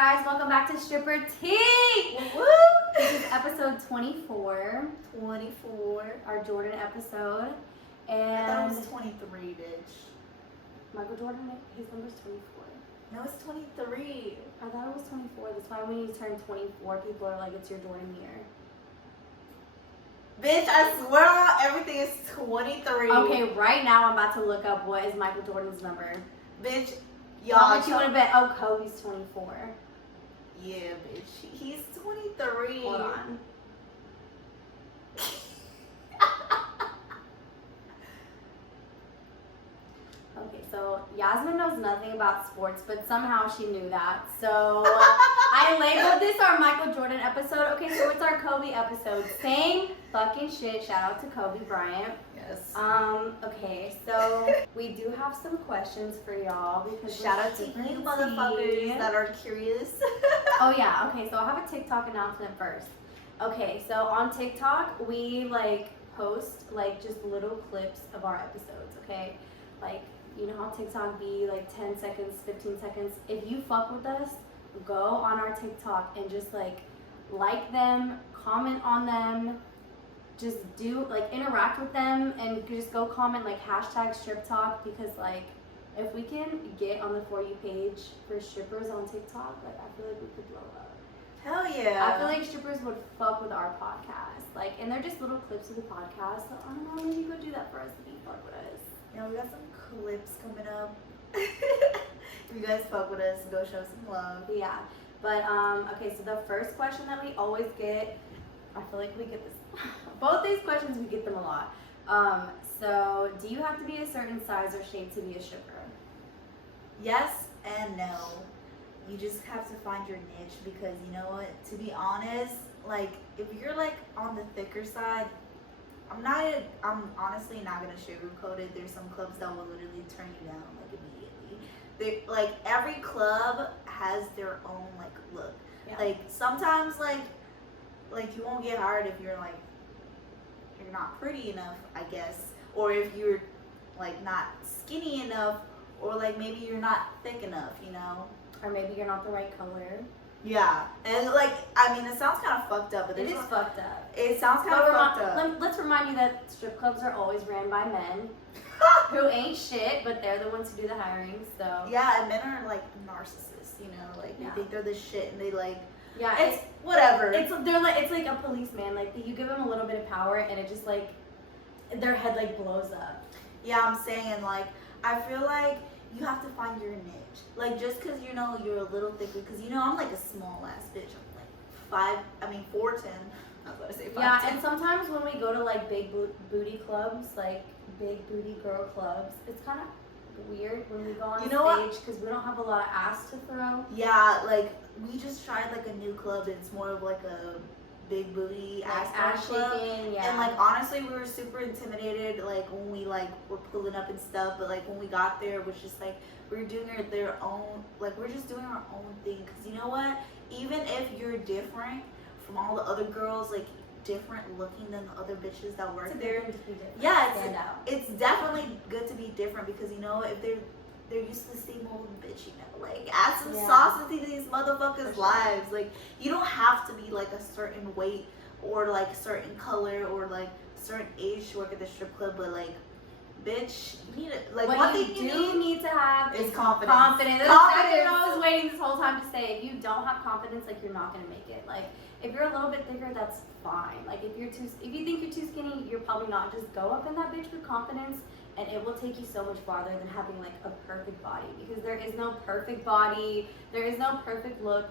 guys? Welcome back to Stripper Tea! Woo! This is episode 24. 24. Our Jordan episode. And I thought it was 23, bitch. Michael Jordan, his number's 24. No, it's 23. I thought it was 24. That's why when you turn 24, people are like, it's your Jordan year. Bitch, I swear on everything is 23. Okay, right now I'm about to look up what is Michael Jordan's number. Bitch, How much you would have bet? Oh, Kobe's 24. Yeah, bitch. He's 23. Hold on. Okay, so Yazmine knows nothing about sports, but somehow she knew that. So I labeled this our Michael Jordan episode. Okay, so it's our Kobe episode. Same fucking shit. Shout out to Kobe Bryant. Yes. Okay, so we do have some questions for y'all because Shout out to you motherfuckers that are curious. Oh yeah, okay, so I'll have a TikTok announcement first. Okay, so on TikTok, we post just little clips of our episodes, okay? Like, you know how TikTok be 10 seconds, 15 seconds? If you fuck with us, go on our TikTok and just like them, comment on them, just do interact with them, and just go comment hashtag strip talk, because if we can get on the For You page for strippers on TikTok, I feel like we could blow up. Hell yeah. I feel like strippers would fuck with our podcast. And they're just little clips of the podcast. So I don't know, maybe go do that for us if you fuck with us. Yeah, we got some clips coming up. If you guys fuck with us, go show some love. Yeah. But okay, so the first question that we always get, I feel like we get this both these questions, we get them a lot. So do you have to be a certain size or shape to be a stripper? Yes and no. You just have to find your niche, because you know what, to be honest, if you're on the thicker side, I'm honestly not gonna sugarcoat it. There's some clubs that will literally turn you down immediately. Every club has their own look. Yeah. Sometimes you won't get hired if you're you're not pretty enough, I guess, or if you're not skinny enough, or maybe you're not thick enough, you know, or maybe you're not the right color. Yeah, and I mean, it sounds kind of fucked up, but it is fucked up. It sounds kind of fucked up. Let's remind you that strip clubs are always ran by men who ain't shit, but they're the ones who do the hiring. So yeah, and men are narcissists, you know, they think they're the shit, and they yeah, it's whatever. It's like a policeman. You give them a little bit of power, and it just their head blows up. Yeah, I'm saying I feel you have to find your niche. Just because you're a little thicker, because I'm a small ass bitch. I'm 4'10". I was about to say 5'10". Yeah, and sometimes when we go to big booty clubs, big booty girl clubs, it's kind of weird when we go on stage, because we don't have a lot of ass to throw. Yeah, we just tried a new club, and it's more of a big booty ass club. Shaking, yeah. And honestly, we were super intimidated when we were pulling up and stuff, but when we got there, it was just we were doing their own, we're just doing our own thing, because you know what, even if you're different from all the other girls, different looking than the other bitches that work there, yeah, it's definitely good to be different, because you know, if they're used to the same old bitch, you know, add some sauce into these motherfuckers' lives. You don't have to be a certain weight, or certain color, or certain age to work at the strip club, but bitch, you need it. What you need to have is confidence. Confidence. That's exactly what I was waiting this whole time to say. If you don't have confidence, you're not gonna make it. If you're a little bit thicker, that's fine. If you think you're too skinny, you're probably not. Just go up in that bitch with confidence, and it will take you so much farther than having a perfect body, because there is no perfect body, there is no perfect look.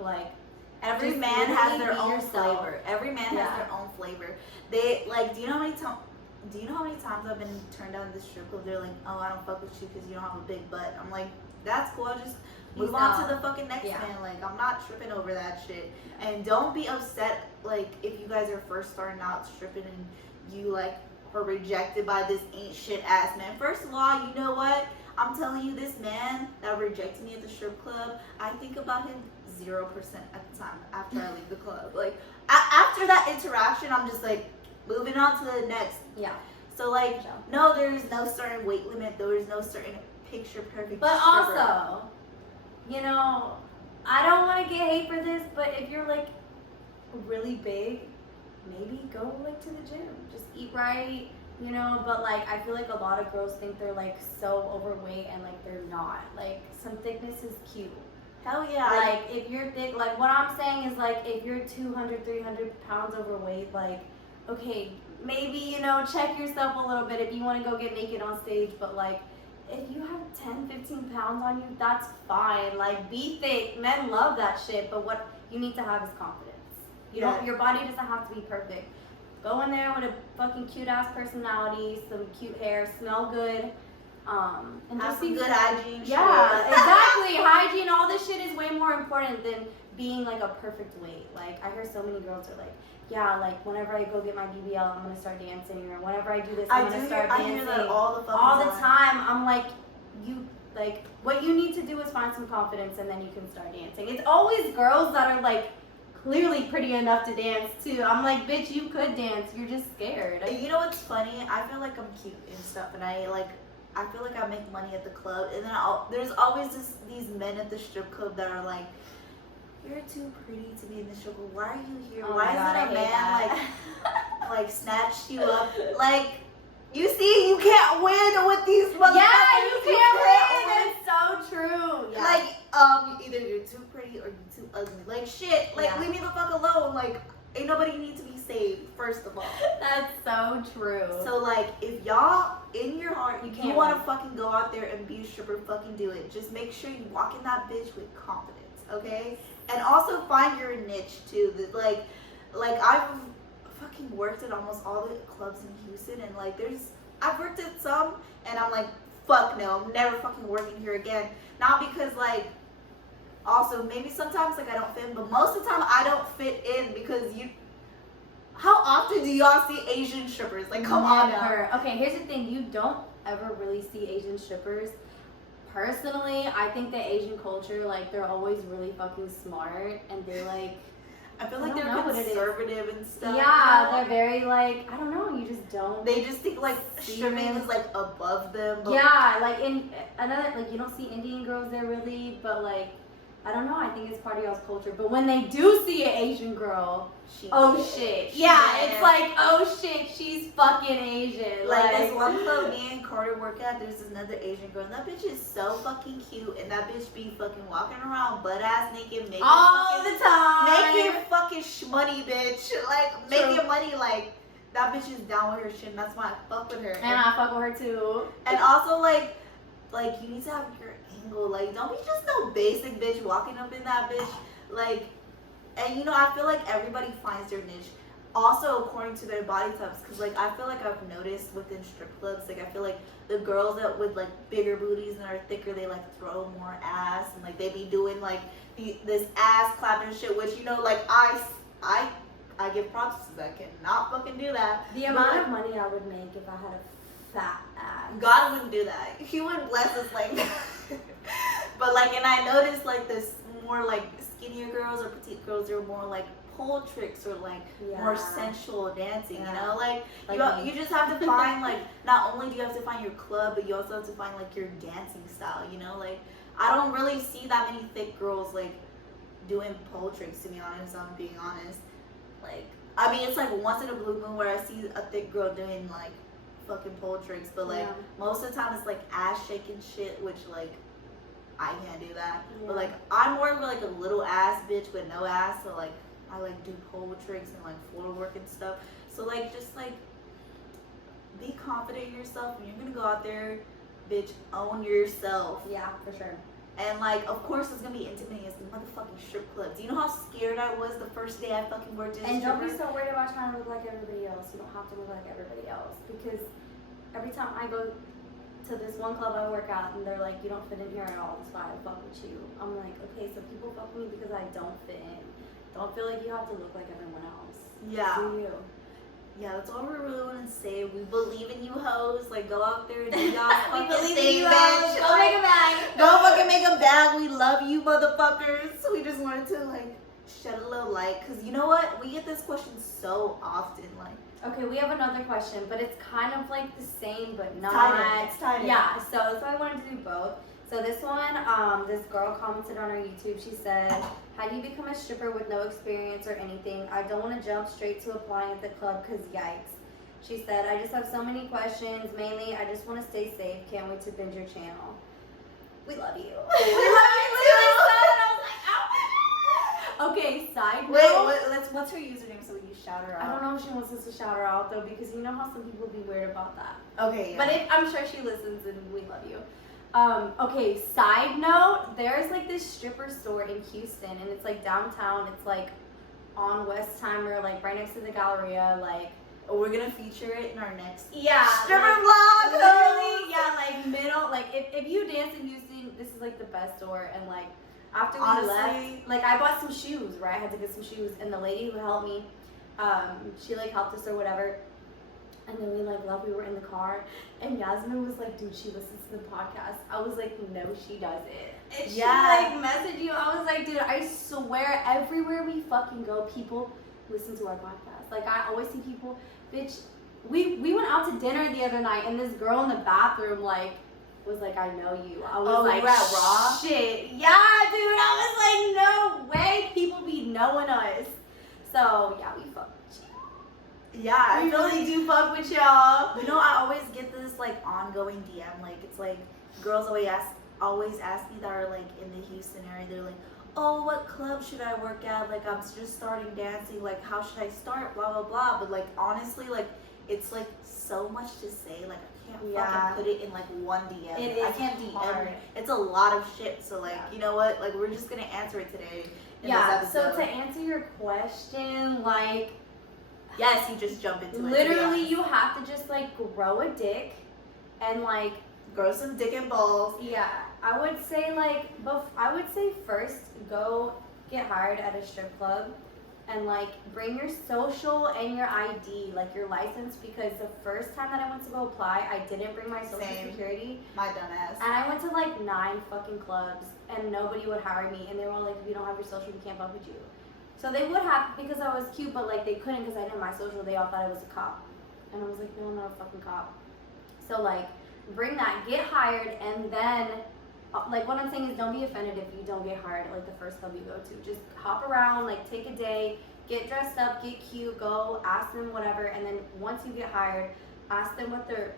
Every man has their own flavor. Every man has their own flavor. They do you know how many times? Do you know how many times I've been turned down to the strip club? They're oh, I don't fuck with you because you don't have a big butt. I'm that's cool. I'll just move on to the fucking next man. I'm not tripping over that shit. And don't be upset if you guys are first starting out stripping and you are rejected by this ain't shit ass man. First of all, you know what? I'm telling you, this man that rejected me at the strip club, I think about him 0% at the time after I leave the club. After that interaction, I'm just moving on to the next. Yeah. So no, there's no certain weight limit. There is no certain picture perfect. But stripper. also, you know, I don't want to get hate for this, but if you're like really big, maybe go like to the gym. Just eat right, you know. But like I feel like a lot of girls think they're like so overweight and like they're not. Like some thickness is cute. Hell yeah. Like if you're thick, like what I'm saying is like if you're 200, 300 pounds overweight, like okay, maybe, you know, check yourself a little bit if you want to go get naked on stage, but like if you have 10, 15 pounds on you, that's fine. Like be thick. Men love that shit, but what you need to have is confidence. You don't, your body doesn't have to be perfect. Go in there with a fucking cute ass personality, some cute hair, smell good, and have just some be good hygiene. Yeah, exactly. Hygiene, all this shit is way more important than being like a perfect weight. Like I hear so many girls are like, yeah, like whenever I go get my BBL, I'm gonna start dancing, or whenever I do this, I'm gonna start dancing. I hear that all the fucking time. I'm like, you like what you need to do is find some confidence, and then you can start dancing. It's always girls that are like clearly pretty enough to dance too. I'm like, bitch, you could dance. You're just scared. You know what's funny? I feel like I'm cute and stuff, and I feel like I make money at the club, and then there's always these men at the strip club that are like, you're too pretty to be in the strip club. Why are you here? Oh Why God, isn't a man like snatched you up? Like, you see, you can't win with these motherfuckers. Yeah, you can't win. It's so true. Yeah. Like, either you're too pretty or you're too ugly. Like, shit. Like, leave me the fuck alone. Like, ain't nobody need to be saved, first of all. That's so true. So, like, if y'all, in your heart, you want to win. fucking go out there and be a stripper, fucking do it. Just make sure you walk in that bitch with confidence, okay? And also find your niche, too. Like I've fucking worked at almost all the clubs in Houston, and, like, I've worked at some, and I'm like, fuck no, I'm never fucking working here again. Not because, like, also, maybe sometimes, like, I don't fit in, but most of the time, I don't fit in because how often do y'all see Asian strippers? Like, come on now. Okay, here's the thing. You don't ever really see Asian strippers. Personally, I think the Asian culture, like, they're always really fucking smart, and they, like, I feel like they're conservative and stuff. Yeah, they're very, like, I don't know, you just don't. They just think, like, stripping is, like, above them. But yeah, like, in another, like, you don't see Indian girls there really, but, like, I don't know, I think it's part of y'all's culture. But when they do see an Asian girl, shit. Yeah, it's like, oh shit, she's fucking Asian. Like this one club me and Carter work at, there's another Asian girl, and that bitch is so fucking cute, and that bitch be fucking walking around butt ass naked, making all the time. Making fucking shmoney, bitch. Like, making money, like, that bitch is down with her shit, and that's why I fuck with her. And I fuck with her too. And also, like, you need to have your angle. Like, don't be just no basic bitch walking up in that bitch. Like, and you know, I feel like everybody finds their niche. Also, according to their body types. Because, like, I feel like I've noticed within strip clubs, like, I feel like the girls that with, like, bigger booties and are thicker, they, like, throw more ass. And, like, they be doing, like, this ass clapping shit. Which, you know, like, I give props to that. I cannot fucking do that. The amount of money I would make if I had a fat ass. God wouldn't do that. He wouldn't bless us like that. But, like, and I noticed, like, this more, like, skinnier girls or petite girls are more, like, pole tricks or, like, more sensual dancing, you know? Like you just have to find, like, not only do you have to find your club, but you also have to find, like, your dancing style, you know? Like, I don't really see that many thick girls, like, doing pole tricks, to be honest, I'm being honest. Like, I mean, it's, like, once in a blue moon where I see a thick girl doing, like, fucking pole tricks, but, like, most of the time it's, like, ass shaking shit, which, like, I can't do that. But, like, I'm more of, like, a little ass bitch with no ass, so, like, I, like, do pole tricks and, like, floor work and stuff. So, like, just, like, be confident in yourself. When you're gonna go out there, bitch, own yourself. Yeah, for sure. And, like, of course, it's gonna be intimidating as the motherfucking strip club. Do you know how scared I was the first day I fucking worked in a strip club? And don't be so worried about trying to look like everybody else. You don't have to look like everybody else. Because every time I go to this one club I work at, and they're like, you don't fit in here at all, that's why I fuck with you. I'm like, okay, so people fuck with me because I don't fit in. Don't feel like you have to look like everyone else. Yeah. Do you? Yeah, that's all we really want to say. We believe in you hoes. Like, go out there and do y'all We fucking believe in thing, you bitch. hoes. Go make a bag. Go fucking make a bag. We love you, motherfuckers. We just wanted to, like, shed a little light. Because you know what? We get this question so often. Like, okay, we have another question, but it's kind of like the same, but not. It's tighter. Yeah, so that's why I wanted to do both. So this one, this girl commented on her YouTube. She said, "How do you become a stripper with no experience or anything? I don't want to jump straight to applying at the club because yikes." She said, "I just have so many questions. Mainly, I just want to stay safe. Can't wait to binge your channel." We love you. We love you too. Okay, side note. Wait, what's her username so we can shout her out? I don't know if she wants us to shout her out though, because you know how some people be weird about that. Okay, yeah. But I'm sure she listens and we love you. Okay, side note, there's like this stripper store in Houston and it's like downtown. It's like on Westheimer, like right next to the Galleria, like. Oh, we're gonna feature it in our next stripper like, vlog. Literally, yeah, like middle, like if you dance in Houston, this is like the best store. And like after we left, like I bought some shoes, right? I had to get some shoes, and the lady who helped me, she like helped us or whatever. And then we like left. We were in the car, and Yazmine was like, "Dude, she listens to the podcast." I was like, "No, she doesn't." And she like messaged you. I was like, "Dude, I swear, everywhere we fucking go, people listen to our podcast." Like I always see people. Bitch, we went out to dinner the other night, and this girl in the bathroom like was like, "I know you." I was like, you were at Raw? Shit, yeah, dude. I was like, no way, people be knowing us. So yeah, we fuck with you. Yeah, we really do fuck with y'all. You know, I always get this like ongoing DM. Like it's like girls always ask me that are like in the Houston area. They're like, "Oh, what club should I work at? Like, I'm just starting dancing. Like, how should I start? Blah, blah, blah." But, like, honestly, like, it's, like, so much to say. Like, I can't fucking put it in, like, one DM. I can't DM. It's a lot of shit. So, like, you know what? Like, we're just going to answer it today. So to answer your question, like... Yes, you just jump into it. Literally, you have to just, like, grow a dick and, like... Grow some dick and balls. Yeah, I would say first go get hired at a strip club and like bring your social and your ID, like your license, because the first time that I went to go apply, I didn't bring my social security. My dumb ass. And I went to like 9 fucking clubs and nobody would hire me, and they were all like, "If you don't have your social, we can't fuck with you." So they would have, because I was cute, but like they couldn't because I didn't have my social. They all thought I was a cop, and I was like, "No, I'm not a fucking cop." So like. Bring that, get hired, and then, like, what I'm saying is don't be offended if you don't get hired at, like, the first club you go to. Just hop around, like, take a day, get dressed up, get cute, go, ask them whatever, and then once you get hired, ask them what their,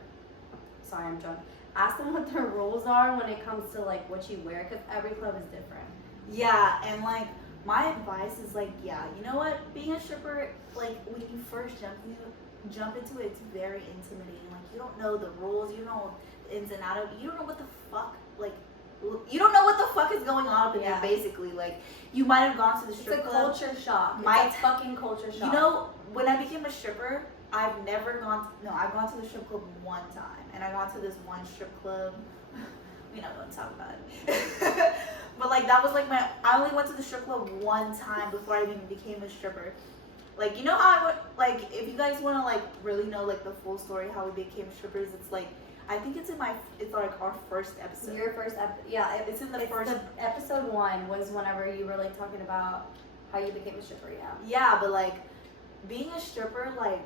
sorry, I'm drunk. Ask them what their rules are when it comes to, like, what you wear, because every club is different. Yeah, and, like, my advice is, like, yeah, you know what? Being a stripper, like, when you first jump into it, it's very intimidating. Like, you don't know the rules, you don't know the ins and outs of it, you don't know what the fuck, like, you don't know what the fuck is going on up in there, basically. Like, you might have gone to the strip club. It's a culture shock. It's a fucking culture shock. You know, when I became a stripper, I've gone to the strip club one time, and I gone to this one strip club. We're not gonna talk about it. But, like, that was, like, I only went to the strip club one time before I even became a stripper. Like, you know how I went, like, if you guys want to, like, really know, like, the full story, how we became strippers, it's, like, I think it's like, our first episode. Your first episode, yeah. It's in the first. Episode 1 was whenever you were, like, talking about how you became a stripper, yeah. Yeah, but, like, being a stripper, like,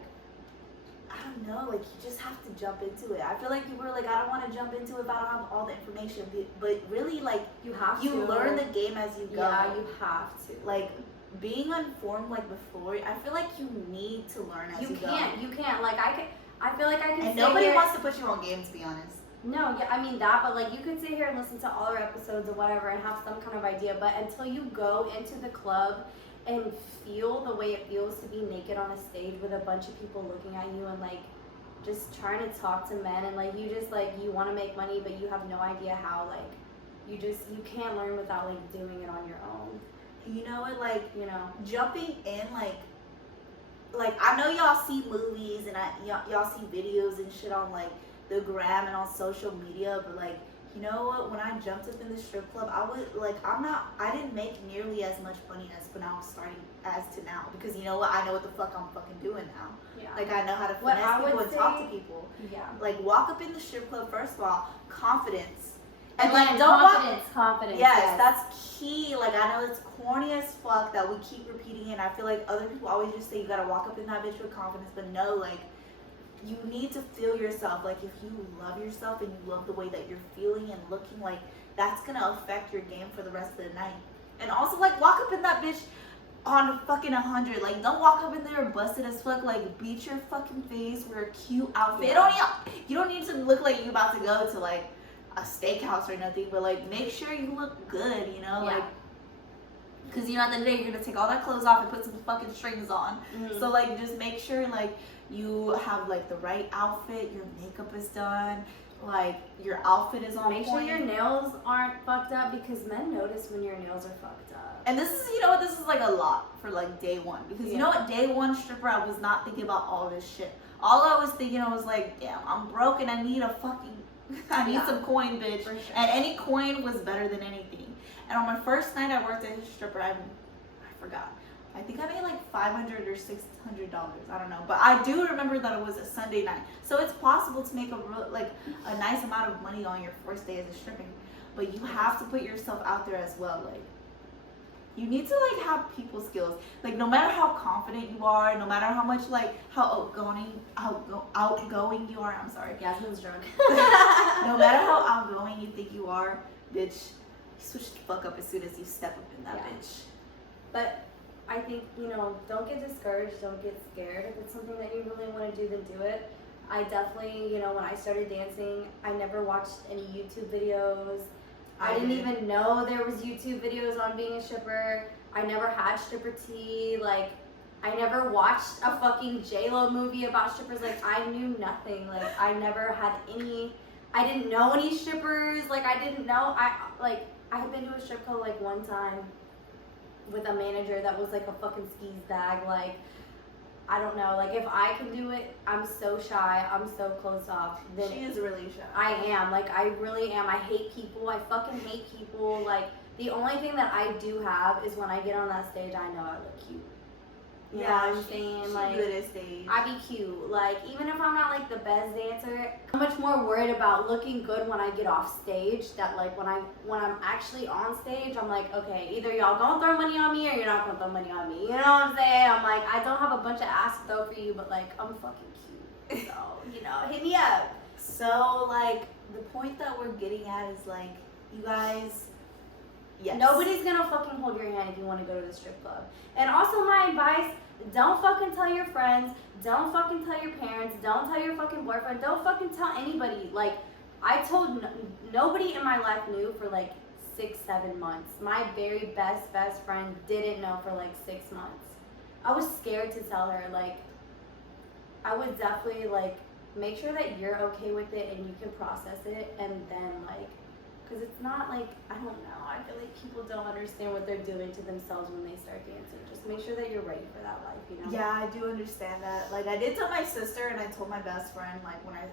I don't know, like, you just have to jump into it. I feel like people are like, I don't want to jump into it if I don't have all the information. But really, like, you learn the game as you go. Yeah, you have to. Like, being informed, like, before, I feel like you need to learn as you go. You can't. Like, I feel like I can. And nobody wants to put you on game, to be honest. No, yeah, I mean that, but like you could sit here and listen to all our episodes or whatever and have some kind of idea, but until you go into the club and feel the way it feels to be naked on a stage with a bunch of people looking at you and like just trying to talk to men and like you just like you want to make money but you have no idea how, like you can't learn without like doing it on your own. You know what, like, you know, jumping in, like I know y'all see movies and y'all see videos and shit on like the gram and on social media, but like, you know what, when I jumped up in the strip club, I didn't make nearly as much money as when I was starting as to now, because you know what, I know what the fuck I'm fucking doing now. Yeah. Like, I know how to finesse people and talk to people. Yeah. Like, walk up in the strip club, first of all, confidence. And like, confidence. Yes, that's key. Like, I know it's corny as fuck that we keep repeating it, and I feel like other people always just say you gotta walk up in that bitch with confidence, but no, like, you need to feel yourself. Like, if you love yourself and you love the way that you're feeling and looking, like, that's gonna affect your game for the rest of the night. And also, like, walk up in that bitch on fucking 100. Like, don't walk up in there busted as fuck. Like, beat your fucking face, wear a cute outfit. You don't need to look like you're about to go to like a steakhouse or nothing, but like make sure you look good, you know, like, because you know at the end of the day you're gonna take all that clothes off and put some fucking strings on. So like just make sure like you have like the right outfit, your makeup is done, like your outfit is on Make point. sure your nails aren't fucked up, because men notice when your nails are fucked up. And this is, you know what, this is like a lot for like day one, because you know what, day one stripper, I was not thinking about all this shit. All I was thinking, I was like, damn, I'm broke and I need a fucking I need some coin, bitch. For sure. And any coin was better than anything. And on my first night I worked at a stripper, I forgot. I think I made like $500 or $600. I don't know. But I do remember that it was a Sunday night. So it's possible to make a nice amount of money on your first day as a stripping. But you have to put yourself out there as well. Like, you need to like have people skills. Like, no matter how confident you are, no matter how much like how outgoing you are. I'm sorry. Yazmine's drunk. No matter how outgoing you think you are, bitch, you switch the fuck up as soon as you step up in that bitch. But I think, you know, don't get discouraged, don't get scared. If it's something that you really want to do, then do it. I definitely, you know, when I started dancing, I never watched any YouTube videos. I didn't even know there was YouTube videos on being a stripper. I never had stripper tea. Like, I never watched a fucking J-Lo movie about strippers. Like, I knew nothing. Like, I never had I didn't know any strippers. Like, I didn't know. I had been to a strip club like one time with a manager that was like a fucking skis bag. Like, I don't know. Like, if I can do it, I'm so shy. I'm so closed off. Then she is really shy. I am. Like, I really am. I hate people. I fucking hate people. Like, the only thing that I do have is when I get on that stage, I know I look cute. You know what I'm saying? Like, good at stage. I be cute. Like, even if I'm not like the best dancer, I'm much more worried about looking good when I get off stage. That like when I'm actually on stage, I'm like, okay, either y'all gonna throw money on me or you're not gonna throw money on me. You know what I'm saying? I'm like, I don't have a bunch of ass to throw for you, but like, I'm fucking cute. So, you know, hit me up. So like the point that we're getting at is like, you guys, yes. Nobody's gonna fucking hold your hand if you want to go to the strip club. And also, my advice: don't fucking tell your friends. Don't fucking tell your parents. Don't tell your fucking boyfriend. Don't fucking tell anybody. Like, I told nobody in my life knew for like 6-7 months. My very best friend didn't know for like 6 months. I was scared to tell her. Like, I would definitely like make sure that you're okay with it and you can process it, and then like, because it's not like, I don't know, I feel like people don't understand what they're doing to themselves when they start dancing. Just make sure that you're ready for that life, you know? Yeah, I do understand that. Like, I did tell my sister and I told my best friend, like, when I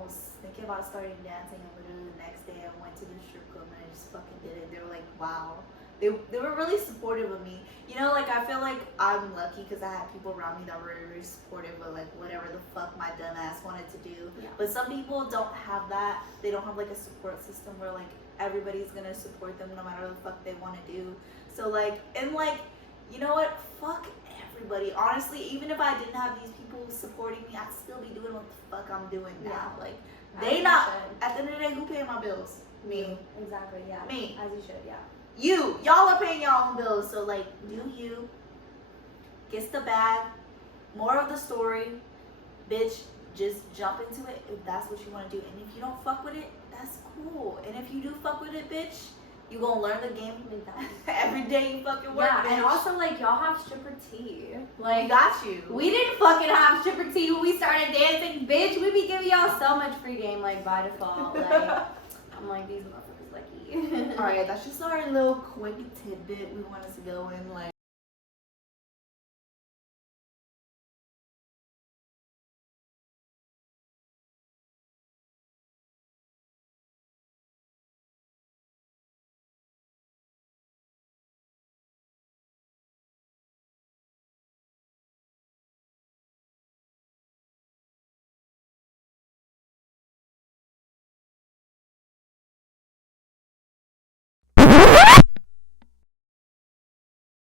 was thinking about starting dancing, and literally the next day I went to the strip club and I just fucking did it. They were like, wow. They were really supportive of me. You know, like, I feel like I'm lucky because I had people around me that were very supportive of, like, whatever the fuck my dumb ass wanted to do. Yeah. But some people don't have that. They don't have, like, a support system where, like, everybody's gonna support them no matter what the fuck they want to do. So, like, and, like, you know what? Fuck everybody. Honestly, even if I didn't have these people supporting me, I'd still be doing what the fuck I'm doing now. Like, they not, at the end of the day, who paying my bills? Me. Exactly, yeah. Me. As you should, yeah. Y'all are paying your own bills, so like, do you. Gets the bag. More of the story, bitch, just jump into it if that's what you want to do. And if you don't fuck with it, that's cool. And if you do fuck with it, bitch, you gonna learn the game every day you fucking work. Yeah, bitch. and also, like, y'all have stripper tea. Like, we got you. We didn't fucking have stripper tea when we started dancing, bitch. We be giving y'all so much free game, like, by default. Like, I'm like, these motherfuckers lucky. Alright, that's just our little quick tidbit we wanted to go in, like.